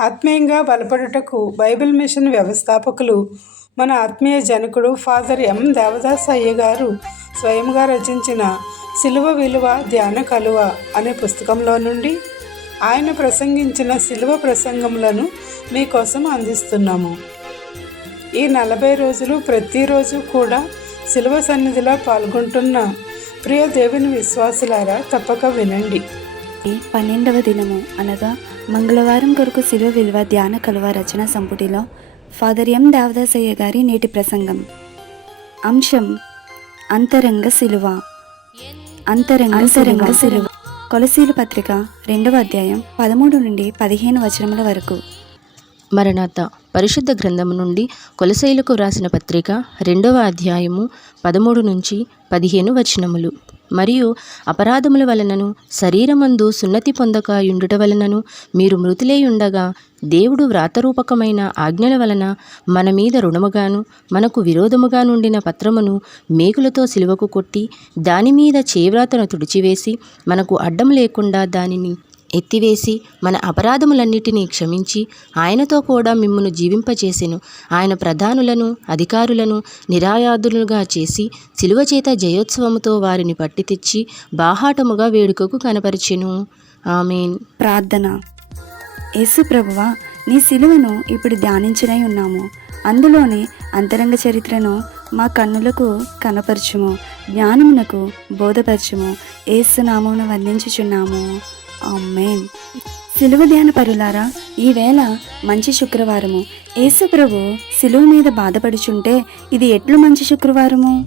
ఆత్మీయంగా బలపడుటకు Bible machine వ్యవస్థాపకులు మన ఆత్మీయ జనకుడు ఫాదర్ ఎం. దేవదాస్ అయ్య గారు స్వయంగా రచించిన సిలువ విలువ ధ్యాన కలువ అనే పుస్తకంలో నుండి ఆయన ప్రసంగించిన సిలువ ప్రసంగములను మీకోసం అందిస్తున్నాము. ఈ నలభై రోజులు ప్రతిరోజు కూడా సిలువ సన్నిధిలో పాల్గొంటున్న ప్రియ దేవుని విశ్వాసులారా తప్పక వినండి. ఈ పన్నెండవ దినము అనగా మంగళవారం కొరకు శిలువ విలువ ధ్యాన కలువ రచన సంపుటిలో ఫాదర్ ఎం దేవదాసయ్య గారి నేటి ప్రసంగం. అంశం అంతరంగ శిలువ. అంతరంగ అంతరంగ శిలువ. కొలసీలు పత్రిక రెండవ అధ్యాయం పదమూడు నుండి పదిహేను వచనముల వరకు. మరణాత పరిశుద్ధ గ్రంథము నుండి కొలసైలకు రాసిన పత్రిక రెండవ అధ్యాయము పదమూడు నుంచి పదిహేను వచనములు. మరియు అపరాధముల వలనను శరీరమందు సున్నతి పొందక యుండుట వలనను మీరు మృతులై ఉండగా దేవుడు వ్రాతరూపకమైన ఆజ్ఞల వలన మన మీద రుణముగాను మనకు విరోధముగా నుండిన పత్రమును మేకులతో సిలువకు కొట్టి దాని మీద చేవ్రాతను తుడిచివేసి మనకు అడ్డం లేకుండా దానిని ఎత్తివేసి మన అపరాధములన్నిటినీ క్షమించి ఆయనతో కూడా మిమ్మను జీవింపచేసెను. ఆయన ప్రధానులను అధికారులను నిరాయాదులుగా చేసి శిలువ చేత జయోత్సవముతో వారిని పట్టి తెచ్చి బాహాటముగా వేడుకకు కనపరిచెను. ఆమెన్. ప్రార్థన. యేసు ప్రభువా నీ సిలువను ఇప్పుడు ధ్యానించినై ఉన్నాము. అందులోని అంతరంగ చరిత్రను మా కన్నులకు కనపరచుము. జ్ఞానమునకు బోధపరచుము. ఏసునామమును వందించుచున్నాము. అమ్మేన్ సిలువ ధ్యాన పరులారా ఈవేళ మంచి శుక్రవారము. ఏసుప్రభు సిలువ మీద బాధపడుచుంటే ఇది ఎట్లు మంచి శుక్రవారము?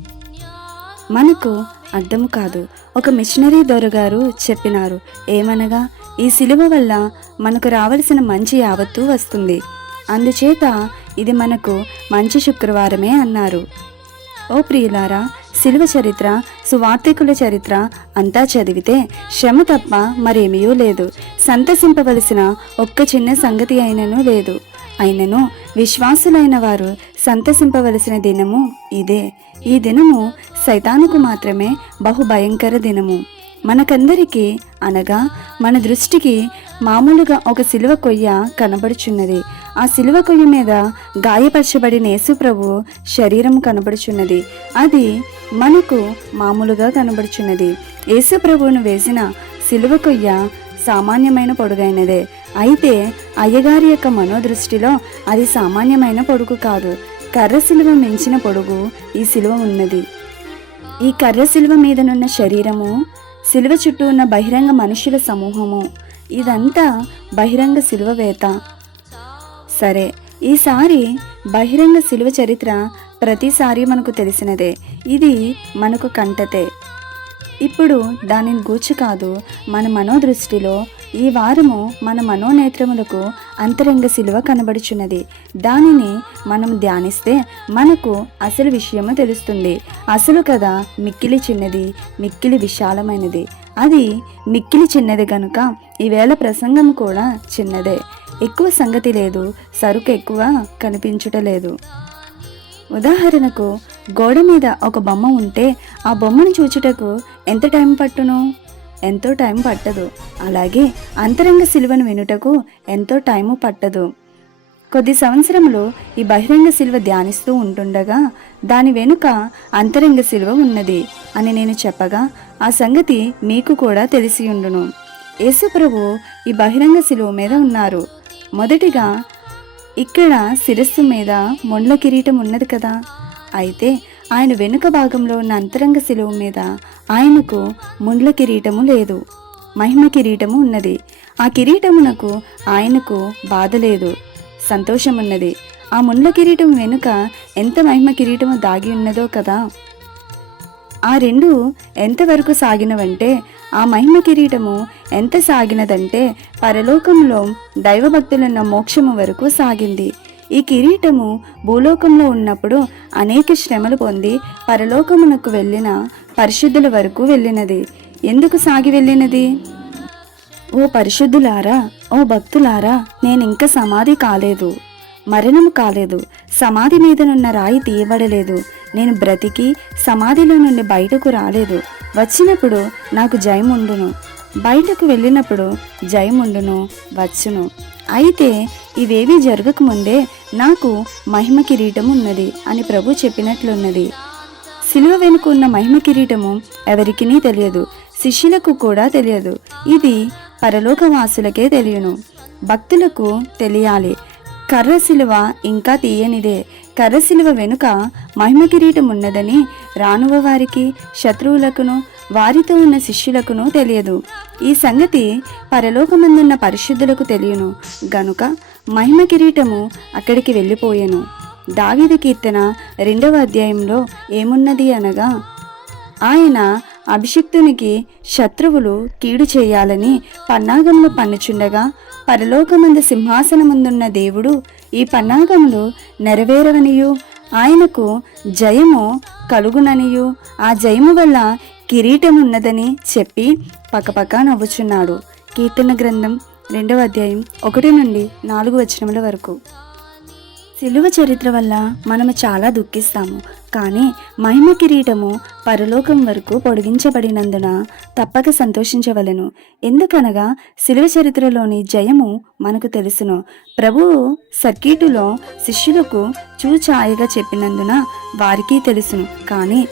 మనకు అర్థం కాదు. ఒక మిషనరీ దొరగారు చెప్పినారు ఏమనగా ఈ సిలువ వల్ల మనకు రావలసిన మంచి యావత్తు వస్తుంది. అందుచేత ఇది మనకు మంచి శుక్రవారమే అన్నారు. ఓ ప్రియులారా శిలువ చరిత్ర సువార్థికుల చరిత్ర అంతా చదివితే శ్రమ తప్ప మరేమీ లేదు. సంతసింపవలసిన ఒక్క చిన్న సంగతి అయినను లేదు. అయినను విశ్వాసులైన వారు సంతసింపవలసిన దినము ఇదే. ఈ దినము సైతానుకు మాత్రమే బహు భయంకర దినము. మనకందరికీ అనగా మన దృష్టికి మామూలుగా ఒక సిలువ కొయ్య కనబడుచున్నది. ఆ సిలువ కొయ్య మీద గాయపరచబడిన యేసుప్రభు శరీరం కనబడుచున్నది. అది మనకు మామూలుగా కనబడుచున్నది. యేసుప్రభువును వేసిన సిలువ కొయ్య సామాన్యమైన పొడుగైనదే. అయితే అయ్యగారి యొక్క మనోదృష్టిలో అది సామాన్యమైన పొడుగు కాదు. కర్ర సిలువ మించిన పొడుగు ఈ సిలువ ఉన్నది. ఈ కర్ర సిలువ మీదనున్న శరీరము సిలువ చుట్టూ ఉన్న బహిరంగ మనుషుల సమూహము ఇదంతా బహిరంగ సిలువ వేత సరే ఈసారి బహిరంగ శిలువ చరిత్ర ప్రతిసారి మనకు తెలిసినదే. ఇది మనకు కంటతే. ఇప్పుడు దానిని గూర్చి కాదు మన మనోదృష్టిలో ఈ వారము మన మనోనేత్రములకు అంతరంగ శిలువ కనబడుచున్నది. దానిని మనం ధ్యానిస్తే మనకు అసలు విషయము తెలుస్తుంది. అసలు కదా మిక్కిలి చిన్నది మిక్కిలి విశాలమైనది. అది మిక్కిలి చిన్నది కనుక ఈవేళ ప్రసంగం కూడా చిన్నదే. ఎక్కువ సంగతి లేదు సరుకు ఎక్కువ కనిపించుటలేదు ఉదాహరణకు గోడ మీద ఒక బొమ్మ ఉంటే ఆ బొమ్మను చూచుటకు ఎంత టైం పట్టును? ఎంతో టైం పట్టదు. అలాగే అంతరంగ సిలువను వినుటకు ఎంతో టైము పట్టదు. కొద్ది సంవత్సరంలో ఈ బహిరంగ శిల్వ ధ్యానిస్తూ ఉంటుండగా దాని వెనుక అంతరంగ శిల్వ ఉన్నది. అని నేను చెప్పగా ఆ సంగతి మీకు కూడా తెలిసి ఉండును. యేసుప్రభు ఈ బహిరంగ శిలువ మీద ఉన్నారు. మొదటిగా ఇక్కడ శిరస్సు మీద మొండ్ల కిరీటం ఉన్నది కదా. అయితే ఆయన వెనుక భాగంలో ఉన్న అంతరంగ శిలువ మీద ఆయనకు ముండ్ల కిరీటము లేదు. మహిమ కిరీటము ఉన్నది. ఆ కిరీటమునకు ఆయనకు బాధ లేదు. సంతోషం ఉన్నది ఆ ముండ్ల కిరీటం వెనుక ఎంత మహిమ కిరీటము దాగి ఉన్నదో కదా. ఆ రెండు ఎంతవరకు సాగినవంటే ఆ మహిమ కిరీటము ఎంత సాగినదంటే పరలోకంలో దైవభక్తులున్న మోక్షము వరకు సాగింది. ఈ కిరీటము భూలోకంలో ఉన్నప్పుడు అనేక శ్రమలు పొంది పరలోకమునకు వెళ్ళిన పరిశుద్ధుల వరకు వెళ్ళినది. ఎందుకు సాగి వెళ్ళినది? ఓ పరిశుద్ధులారా ఓ భక్తులారా నేనింక సమాధి కాలేదు. మరణము కాలేదు. సమాధి మీదనున్న రాయి తీయబడలేదు. నేను బ్రతికి సమాధిలో నుండి బయటకు రాలేదు. వచ్చినప్పుడు నాకు జయముండును బయటకు వెళ్ళినప్పుడు జయముండును వచ్చును. అయితే ఇవేవి జరగకముందే నాకు మహిమ కిరీటం ఉన్నది అని ప్రభు చెప్పినట్లున్నది. సిలువ వెనుక ఉన్న మహిమ కిరీటము ఎవరికినీ తెలియదు. శిష్యులకు కూడా తెలియదు. ఇది పరలోకవాసులకే తెలియను. భక్తులకు తెలియాలి. కర్ర సిలువ ఇంకా తీయనిదే. కర్ర సిలువ వెనుక మహిమ కిరీటం ఉన్నదని రానువ వారికి శత్రువులకును వారితో ఉన్న శిష్యులకును తెలియదు. ఈ సంగతి పరలోకమందున్న పరిశుద్ధులకు తెలియను. గనుక మహిమ కిరీటము అక్కడికి వెళ్ళిపోయెను. దావిద కీర్తన రెండవ అధ్యాయంలో ఏమున్నది అనగా ఆయన అభిషిక్తునికి శత్రువులు కీడు చేయాలని పన్నాగంలో పన్నుచుండగా పరలోకమందు సింహాసనముందున్న దేవుడు ఈ పన్నాగములు నెరవేరవనియు. ఆయనకు జయము కలుగుననియు. ఆ జయము వల్ల కిరీటం ఉన్నదని చెప్పి పకపక నవ్వుచున్నాడు. కీర్తన గ్రంథం రెండవ అధ్యాయం ఒకటి నుండి నాలుగు వచనముల వరకు. సిలువ చరిత్ర వల్ల మనము చాలా దుఃఖిస్తాము. కానీ మహిమ కిరీటము పరలోకం వరకు పొడిగించబడినందున తప్పక సంతోషించవలెను. ఎందుకనగా సిలువ చరిత్రలోని జయము మనకు తెలుసును. ప్రభువు సర్కీటులో శిష్యులకు చూచాయగా చెప్పినందున వారికి తెలుసును. కానీ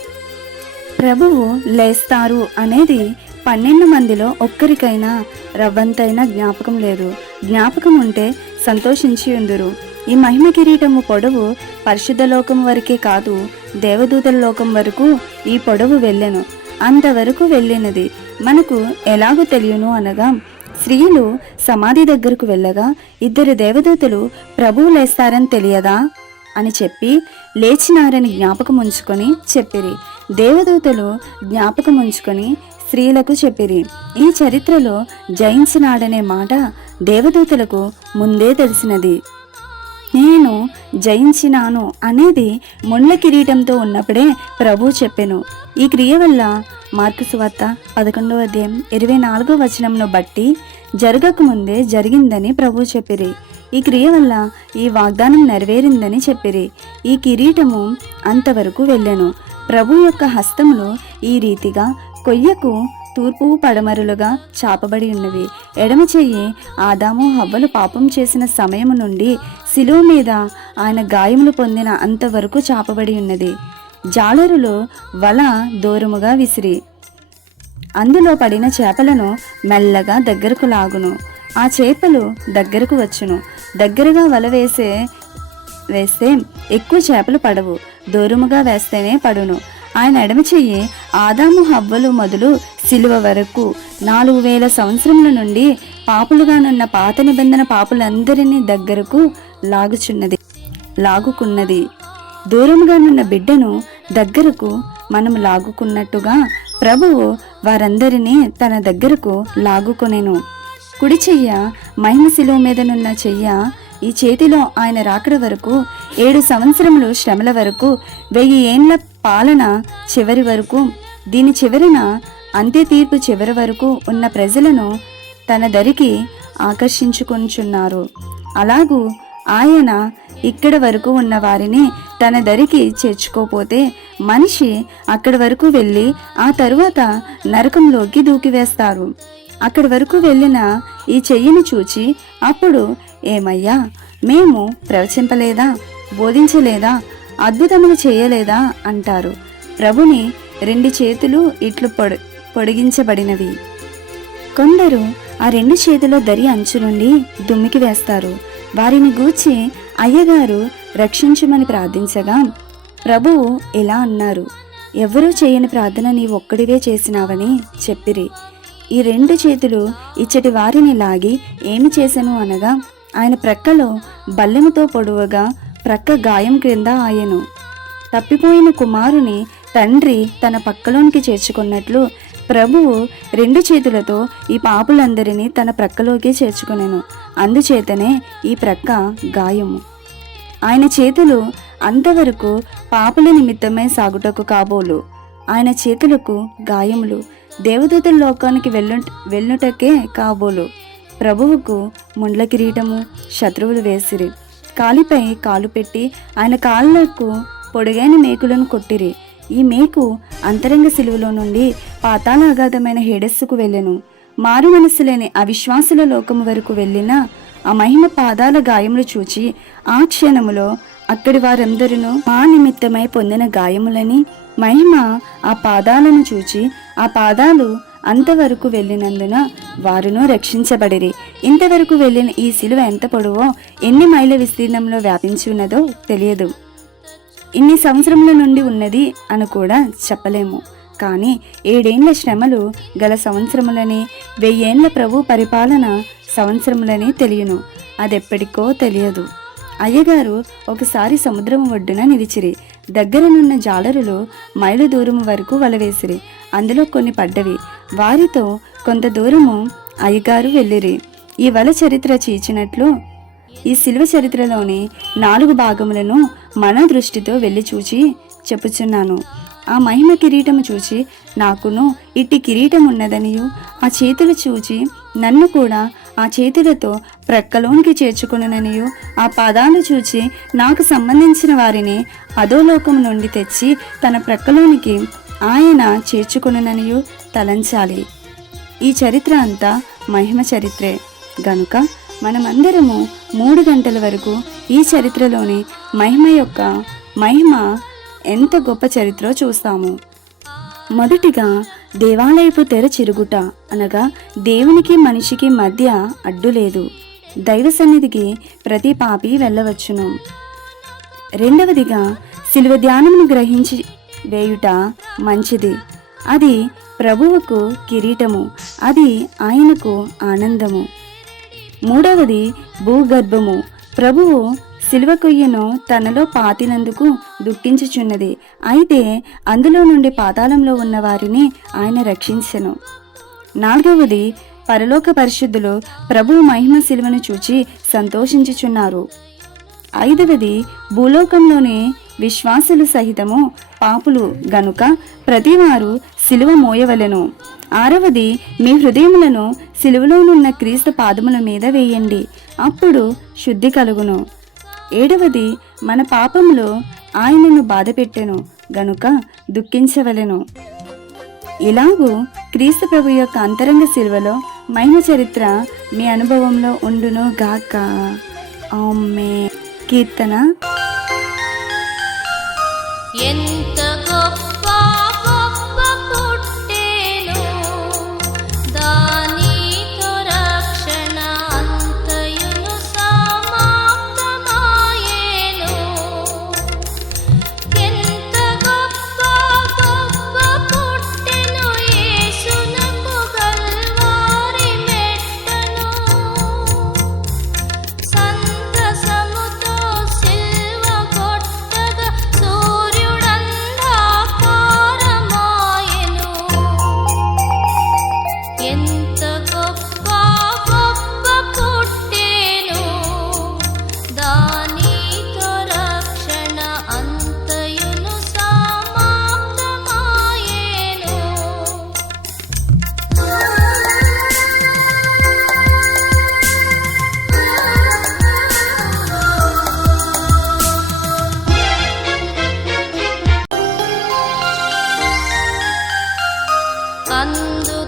ప్రభువు లేస్తారు అనేది పన్నెండు మందిలో ఒక్కరికైనా రవ్వంతైనా జ్ఞాపకం లేదు. జ్ఞాపకం ఉంటే సంతోషించి ఉందురు ఈ మహిమ కిరీటము పొడవు పరిశుద్ధ లోకం వరకే కాదు దేవదూతల లోకం వరకు ఈ పొడవు వెళ్ళెను. అంతవరకు వెళ్ళినది. మనకు ఎలాగో తెలియను అనగా స్త్రీలు సమాధి దగ్గరకు వెళ్ళగా ఇద్దరు దేవదూతలు ప్రభువు లేస్తారని తెలియదా? అని చెప్పి లేచినారని జ్ఞాపకం ఉంచుకొని చెప్పిరి. దేవదూతలు జ్ఞాపకం ఉంచుకొని స్త్రీలకు చెప్పిరి. ఈ చరిత్రలో జయించినాడనే మాట దేవదూతలకు ముందే తెలిసినది. నేను జయించినాను అనేది ముండ్ల కిరీటంతో ఉన్నప్పుడే ప్రభు చెప్పెను. ఈ క్రియ వల్ల మార్కు సువార్త పదకొండవ అధ్యాయం ఇరవై నాలుగో వచనంను బట్టి జరగకముందే జరిగిందని ప్రభు చెప్పిరి. ఈ క్రియ వల్ల ఈ వాగ్దానం నెరవేరిందని చెప్పిరి. ఈ కిరీటము అంతవరకు వెళ్ళెను. ప్రభు యొక్క హస్తములు ఈ రీతిగా కొయ్యకు తూర్పు పడమరులుగా చాపబడి ఉన్నవి. ఎడమ చెయ్యి ఆదాము హవ్వలు పాపం చేసిన సమయము నుండి శిలువ మీద ఆయన గాయములు పొందిన అంతవరకు చాపబడి ఉన్నది. జాలరులు వల దూరముగా విసిరి. అందులో పడిన చేపలను మెల్లగా దగ్గరకు లాగును. ఆ చేపలు దగ్గరకు వచ్చును. దగ్గరగా వల వేసే వేస్తే ఎక్కువ చేపలు పడవు. దూరముగా వేస్తేనే పడును. ఆయన ఎడమ చెయ్యి ఆదాము హవ్వలు మొదలు సిలువ వరకు. నాలుగు వేల సంవత్సరముల నుండి పాపులుగానున్న పాత నిబంధన పాపులందరినీ దగ్గరకు లాగుచున్నది లాగుకున్నది. దూరముగానున్న బిడ్డను దగ్గరకు మనం లాగుకున్నట్టుగా ప్రభువు వారందరినీ తన దగ్గరకు లాగుకొనెను. కుడి చెయ్య మహిమ శిలువ మీదనున్న చెయ్య ఈ చేతిలో ఆయన రాకడ వరకు ఏడు సంవత్సరములు శ్రమల వరకు వెయ్యి ఏండ్ల పాలన చివరి వరకు దీని చివరిన అంత్య తీర్పు చివరి వరకు ఉన్న ప్రజలను తన దరికి ఆకర్షించుకొనుచున్నారు అలాగూ ఆయన ఇక్కడ వరకు ఉన్న వారిని తన దరికి చేర్చుకోపోతే మనిషి అక్కడి వరకు వెళ్ళి ఆ తరువాత నరకంలోకి దూకివేస్తారు. అక్కడి వరకు వెళ్ళిన ఈ చెయ్యిని చూచి అప్పుడు ఏమయ్యా మేము ప్రవచింపలేదా? బోధించలేదా? అద్భుతములు చేయలేదా? అంటారు. ప్రభుని రెండు చేతులు ఇట్లు పొడి పొడిగించబడినవి. కొందరు ఆ రెండు చేతుల దరి అంచు నుండి దుమ్మికి వేస్తారు. వారిని గూర్చి అయ్యగారు రక్షించమని ప్రార్థించగా ప్రభువు ఇలా అన్నారు. ఎవరూ చేయని ప్రార్థన నీ ఒక్కడివే చేసినావని చెప్పిరి. ఈ రెండు చేతులు ఇచ్చటి వారిని లాగి ఏమి చేశాను అనగా ఆయన ప్రక్కలో బల్లెముతో పొడవుగా ప్రక్క గాయం క్రింద ఆయను. తప్పిపోయిన కుమారుని తండ్రి తన పక్కలోనికి చేర్చుకున్నట్లు ప్రభువు రెండు చేతులతో ఈ పాపులందరినీ తన ప్రక్కలోకి చేర్చుకునేను. అందుచేతనే ఈ ప్రక్క గాయము. ఆయన చేతులు అంతవరకు పాపుల నిమిత్తమే సాగుటకు కాబోలు. ఆయన చేతులకు గాయములు. దేవదూతల లోకానికి వెళ్ళు వెళ్ళుటకే కాబోలు. ప్రభువుకు ముండ్ల కిరీటము శత్రువులు వేసిరి. కాలిపై కాలు పెట్టి ఆయన కాళ్ళకు పొడుగైన మేకులను కొట్టిరి. ఈ మేకు అంతరంగ శిలువలో నుండి పాతాల అగాధమైన హేడస్సుకు వెళ్ళెను. మారు మనస్సు లేని అవిశ్వాసుల లోకము వరకు వెళ్ళిన ఆ మహిమ పాదాల గాయములు చూచి ఆ క్షణములో అక్కడి వారందరూ మా నిమిత్తమై పొందిన గాయములని మహిమ ఆ పాదాలను చూచి ఆ పాదాలు అంతవరకు వెళ్ళినందున వారును రక్షించబడిరి. ఇంతవరకు వెళ్ళిన ఈ శిలువ ఎంత పొడవో ఎన్ని మైళ్ళ విస్తీర్ణంలో వ్యాపించి ఉన్నదో తెలియదు. ఇన్ని సంవత్సరముల నుండి ఉన్నది అని కూడా చెప్పలేము. కానీ ఏడేండ్ల శ్రమలు గల సంవత్సరములని వెయ్యేండ్ల ప్రభు పరిపాలన సంవత్సరములని తెలియను. అదెప్పటికో తెలియదు. అయ్యగారు ఒకసారి సముద్రం ఒడ్డున నిలిచిరి. దగ్గరనున్న జాలరులు మైలు దూరం వరకు వలవేసిరి. అందులో కొన్ని పడ్డవి. వారితో కొంత దూరము అయ్యగారు వెళ్ళిరి. ఈ వల చరిత్ర చీచినట్లు ఈ శిల్వ చరిత్రలోని నాలుగు భాగములను మన దృష్టితో వెళ్ళి చూచి చెప్పుచున్నాను. ఆ మహిమ కిరీటము చూచి నాకును ఇట్టి కిరీటం ఉన్నదనియు ఆ చేతులు చూచి నన్ను కూడా ఆ చేతులతో ప్రక్కలోనికి చేర్చుకుననియు ఆ పాదాలు చూచి నాకు సంబంధించిన వారిని అధోలోకం నుండి తెచ్చి తన ప్రక్కలోనికి ఆయన చేర్చుకుననియు తలంచాలి. ఈ చరిత్ర అంతా మహిమ చరిత్రే. గనుక మనమందరము మూడు గంటల వరకు ఈ చరిత్రలోని మహిమ యొక్క మహిమ ఎంత గొప్ప చరిత్రో చూస్తాము. మొదటిగా దేవాలయపు తెర చిరుగుట అనగా దేవునికి మనిషికి మధ్య అడ్డు లేదు. దైవ సన్నిధికి ప్రతి పాపి వెళ్ళవచ్చును. రెండవదిగా శిలువ ధ్యానమును గ్రహించి వేయుట మంచిది. అది ప్రభువుకు కిరీటము. అది ఆయనకు ఆనందము. మూడవది భూగర్భము. ప్రభువు శిలువ కొయ్యను తనలో పాతినందుకు దుఃఖించుచున్నది. అయితే అందులో నుండి పాతాళంలో ఉన్న వారిని ఆయన రక్షించెను. నాలుగవది పరలోక పరిశుద్ధులు ప్రభువు మహిమ శిలువను చూచి సంతోషించుచున్నారు. ఐదవది భూలోకంలోని విశ్వాసులు సహితము పాపులు గనుక ప్రతివారు సిలువ మోయవలెను. ఆరవది మీ హృదయములను సిలువలోనున్న క్రీస్తు పాదముల మీద వేయండి. అప్పుడు శుద్ధి కలుగును. ఏడవది మన పాపములు ఆయనను బాధపెట్టెను గనుక దుఃఖించవలెను. ఇలాగూ క్రీస్తు ప్రభు యొక్క అంతరంగ శిలువలో మహిమ చరిత్ర మీ అనుభవంలో ఉండును గాక. ఆమె కీర్తన ఎంత bandu